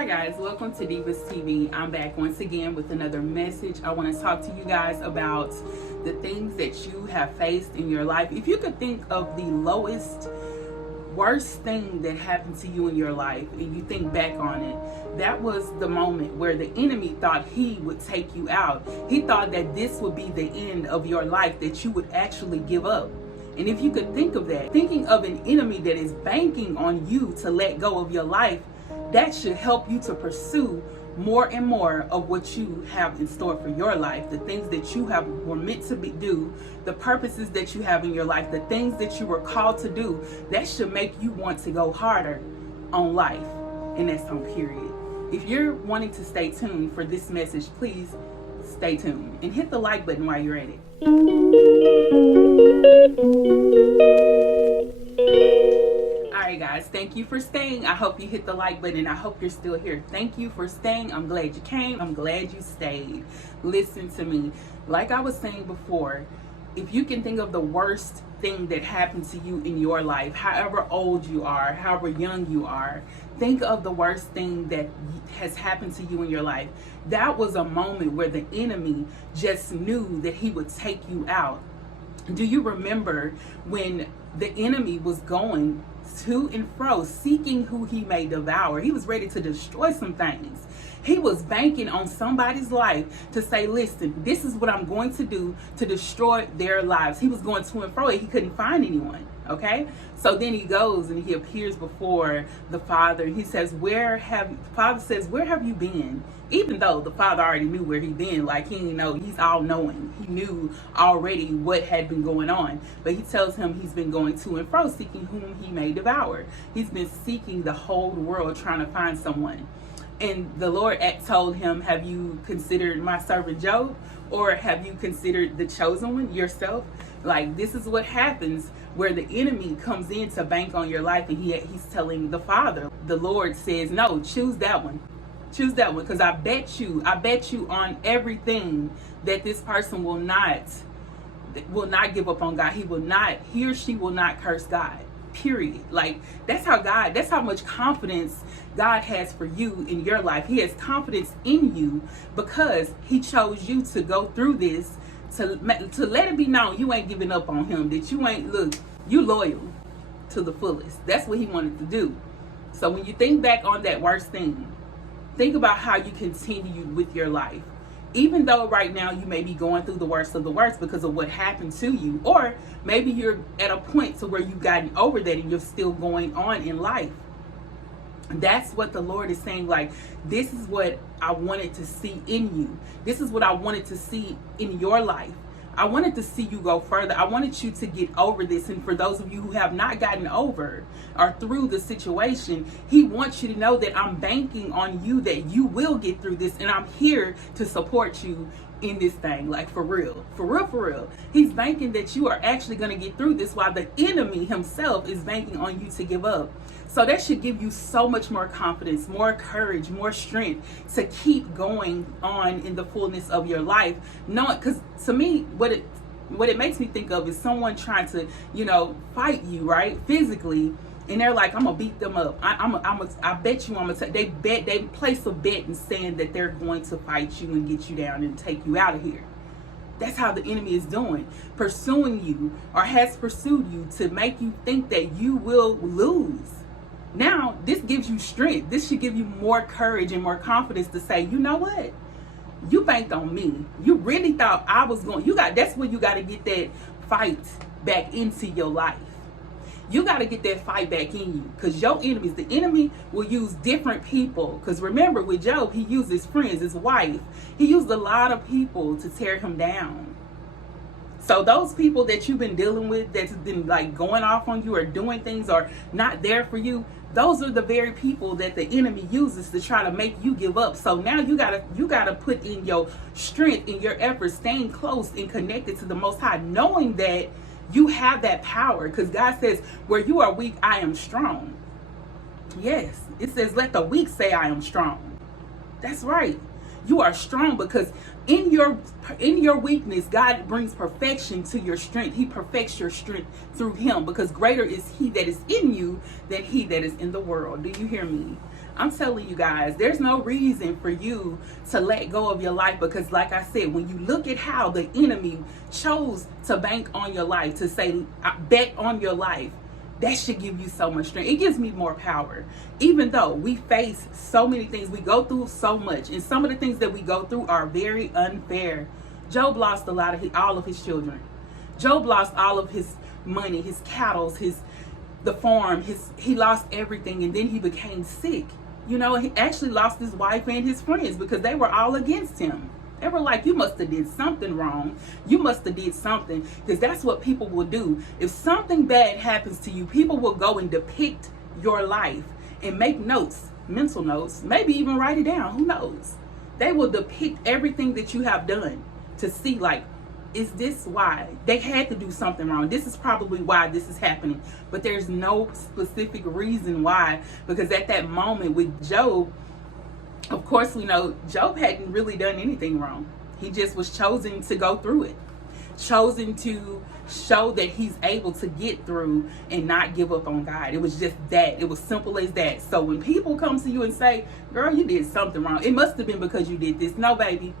Hi guys, welcome to Diva's TV. I'm back once again with another message. I want to talk to you guys about the things that you have faced in your life. If you could think of the worst thing that happened to you in your life and you think back on it, that was the moment where the enemy thought he would take you out. He thought that this would be the end of your life, that you would actually give up. And if you could think of that, thinking of an enemy that is banking on you to let go of your life, that should help you to pursue more and more of what you have in store for your life, the things that you were meant to do, the purposes that you have in your life, the things that you were called to do. That should make you want to go harder on life, and that's on period. If you're wanting to stay tuned for this message, please stay tuned and hit the like button while you're at it. Alright guys, thank you for staying. I hope you hit the like button. I hope you're still here. Thank you for staying. I'm glad you came. I'm glad you stayed. Listen to me. Like I was saying before, if you can think of the worst thing that happened to you in your life, however old you are, however young you are, think of the worst thing that has happened to you in your life. That was a moment where the enemy just knew that he would take you out. Do you remember when the enemy was going to and fro, seeking who he may devour? He was ready to destroy some things. He was banking on somebody's life to say, listen, this is what I'm going to do to destroy their lives. He was going to and fro. He couldn't find anyone. Okay, so then he goes and he appears before the Father. He says, the Father says, where have you been? Even though the Father already knew where he'd been, like he didn't know, he's all knowing. He knew already what had been going on. But he tells him he's been going to and fro, seeking whom he may devour. He's been seeking the whole world, trying to find someone. And the Lord told him, have you considered my servant Job? Or have you considered the chosen one, yourself? Like, this is what happens where the enemy comes in to bank on your life, and he's telling the Father. The Lord says, no, choose that one. Choose that one, because I bet you on everything that this person will not give up on God. He or she will not curse God. Period. Like, that's how much confidence God has for you in your life. He has confidence in you because he chose you to go through this, to let it be known you ain't giving up on him, that you loyal to the fullest. That's what he wanted to do. So when you think back on that worst thing, think about how you continue with your life. Even though right now you may be going through the worst of the worst because of what happened to you, or maybe you're at a point to where you've gotten over that and you're still going on in life. That's what the Lord is saying. Like, this is what I wanted to see in you. This is what I wanted to see in your life. I wanted to see you go further. I wanted you to get over this. And for those of you who have not gotten over or through the situation, he wants you to know that I'm banking on you, that you will get through this. And I'm here to support you in this thing. Like, for real. For real, for real. He's banking that you are actually going to get through this, while the enemy himself is banking on you to give up. So that should give you so much more confidence, more courage, more strength to keep going on in the fullness of your life. Knowing, because to me, what it makes me think of is someone trying to, fight you, right, physically, and they're like, I'm gonna beat them up. I bet you they place a bet in saying that they're going to fight you and get you down and take you out of here. That's how the enemy is doing, pursuing you, or has pursued you to make you think that you will lose. Now, this gives you strength. This should give you more courage and more confidence to say, you know what? You banked on me. You really thought I was going. That's where you got to get that fight back into your life. You got to get that fight back in you, because your enemies, the enemy will use different people. Because remember, with Job, he used his friends, his wife. He used a lot of people to tear him down. So those people that you've been dealing with, that's been like going off on you or doing things or not there for you, those are the very people that the enemy uses to try to make you give up. So now you gotta put in your strength, in your efforts, staying close and connected to the Most High, knowing that you have that power. Because God says, where you are weak, I am strong. Yes, it says, let the weak say I am strong. That's right. You are strong, because in your weakness, God brings perfection to your strength. He perfects your strength through him, because greater is he that is in you than he that is in the world. Do you hear me? I'm telling you guys, there's no reason for you to let go of your life, because like I said, when you look at how the enemy chose to bank on your life, to say, bet on your life, that should give you so much strength. It gives me more power. Even though we face so many things, we go through so much, and some of the things that we go through are very unfair. Job lost all of his children. Job lost all of his money, his cattle, the farm, he lost everything, and then he became sick. You know, he actually lost his wife and his friends because they were all against him. They were like, you must have did something wrong. You must have did something, because that's what people will do. If something bad happens to you, people will go and depict your life and make notes, mental notes, maybe even write it down. Who knows? They will depict everything that you have done to see, like, is this why? They had to do something wrong. This is probably why this is happening. But there's no specific reason why, because at that moment with Job, of course, we know Job hadn't really done anything wrong. He just was chosen to go through it, chosen to show that he's able to get through and not give up on God. It was just that. It was simple as that. So when people come to you and say, girl, you did something wrong, it must have been because you did this. No, baby.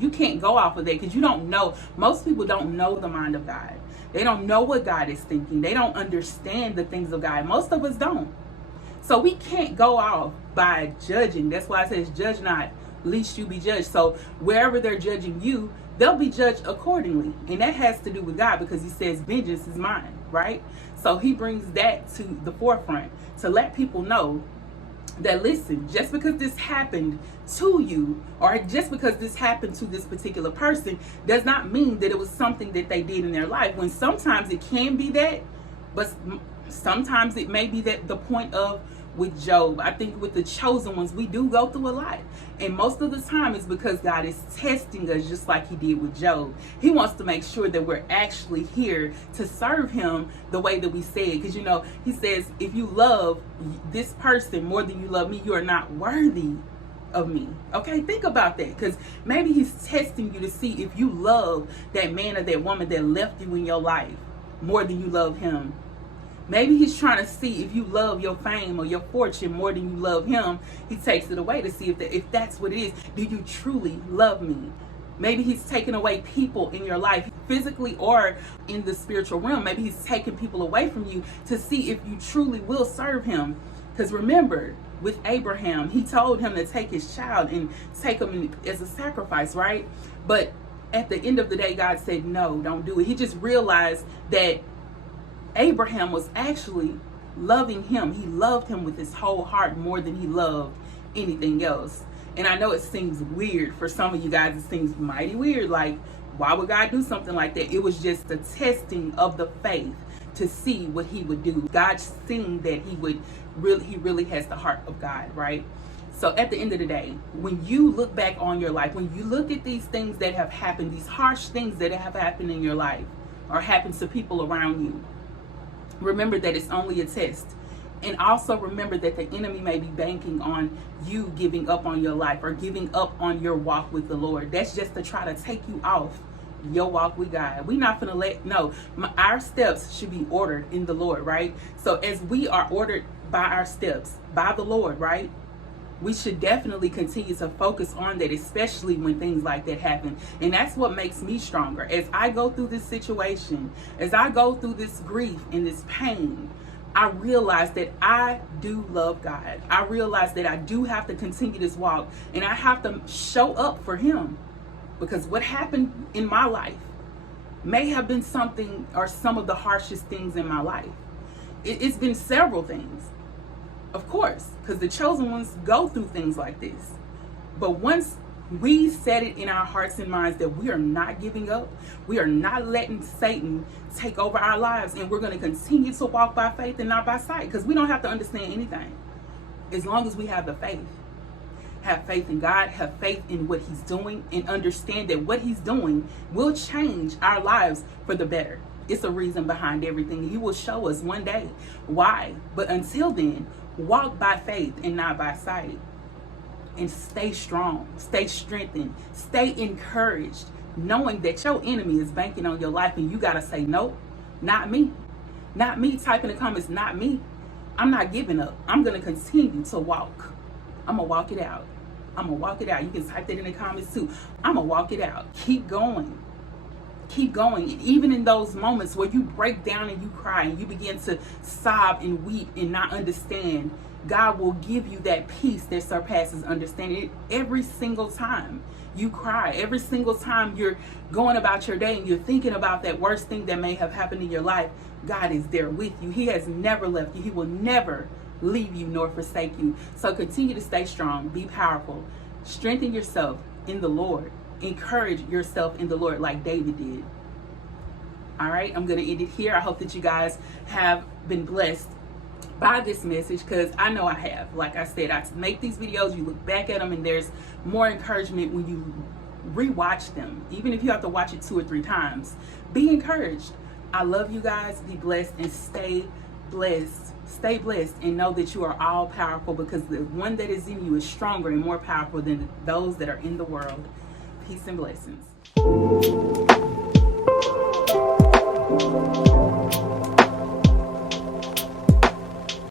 You can't go off of that, because you don't know. Most people don't know the mind of God. They don't know what God is thinking. They don't understand the things of God. Most of us don't. So we can't go off by judging. That's why it says, judge not, lest you be judged. So wherever they're judging you, they'll be judged accordingly. And that has to do with God, because he says, vengeance is mine, right? So he brings that to the forefront to let people know that, listen, just because this happened to you, or just because this happened to this particular person, does not mean that it was something that they did in their life. When sometimes it can be that, but sometimes it may be that the point of, with Job, I think with the chosen ones, we do go through a lot. And most of the time it's because God is testing us, just like he did with Job. He wants to make sure that we're actually here to serve him the way that we said. Because, you know, he says, if you love this person more than you love me, you are not worthy of me. Okay, think about that, because maybe he's testing you to see if you love that man or that woman that left you in your life more than you love him. Maybe he's trying to see if you love your fame or your fortune more than you love him. He takes it away to see if that's what it is. Do you truly love me? Maybe he's taking away people in your life, physically or in the spiritual realm. Maybe he's taking people away from you to see if you truly will serve him. Because remember, with Abraham, he told him to take his child and take him as a sacrifice, right? But at the end of the day, God said, no, don't do it. He just realized that Abraham was actually loving him. He loved him with his whole heart more than he loved anything else. And I know it seems weird for some of you guys. It seems mighty weird. Like, why would God do something like that? It was just the testing of the faith to see what he would do. God seeing that he really has the heart of God, right? So at the end of the day, when you look back on your life, when you look at these things that have happened, these harsh things that have happened in your life or happened to people around you, remember that it's only a test. And also remember that the enemy may be banking on you giving up on your life or giving up on your walk with the Lord. That's just to try to take you off your walk with God. We're not gonna our steps should be ordered in the Lord, right? So as we are ordered by our steps, by the Lord, right? We should definitely continue to focus on that, especially when things like that happen. And that's what makes me stronger. As I go through this situation, as I go through this grief and this pain, I realize that I do love God. I realize that I do have to continue this walk, and I have to show up for him, because what happened in my life may have been something or some of the harshest things in my life. It's been several things. Of course, because the chosen ones go through things like this. But once we set it in our hearts and minds that we are not giving up, we are not letting Satan take over our lives, and we're going to continue to walk by faith and not by sight, because we don't have to understand anything. As long as we have the faith. Have faith in God, have faith in what he's doing, and understand that what he's doing will change our lives for the better. It's a reason behind everything. He will show us one day why. But until then, walk by faith and not by sight. And stay strong, stay strengthened, stay encouraged, knowing that your enemy is banking on your life, and you got to say, nope, not me. Not me. Type in the comments, not me. I'm not giving up. I'm going to continue to walk. I'm gonna walk it out. I'm gonna walk it out. You can type that in the comments too. I'm gonna walk it out. Keep going. Keep going. And even in those moments where you break down and you cry and you begin to sob and weep and not understand, God will give you that peace that surpasses understanding. Every single time you cry, every single time you're going about your day and you're thinking about that worst thing that may have happened in your life, God is there with you. He has never left you. He will never leave you nor forsake you. So continue to stay strong, be powerful, strengthen yourself in the Lord, encourage yourself in the Lord like David did. All right, I'm going to end it here. I hope that you guys have been blessed by this message, because I know I have. Like I said, I make these videos, you look back at them, and there's more encouragement when you rewatch them. Even if you have to watch it 2 or 3 times, be encouraged. I love you guys. Be blessed and stay blessed. Stay blessed and know that you are all powerful, because the one that is in you is stronger and more powerful than those that are in the world. Peace and blessings.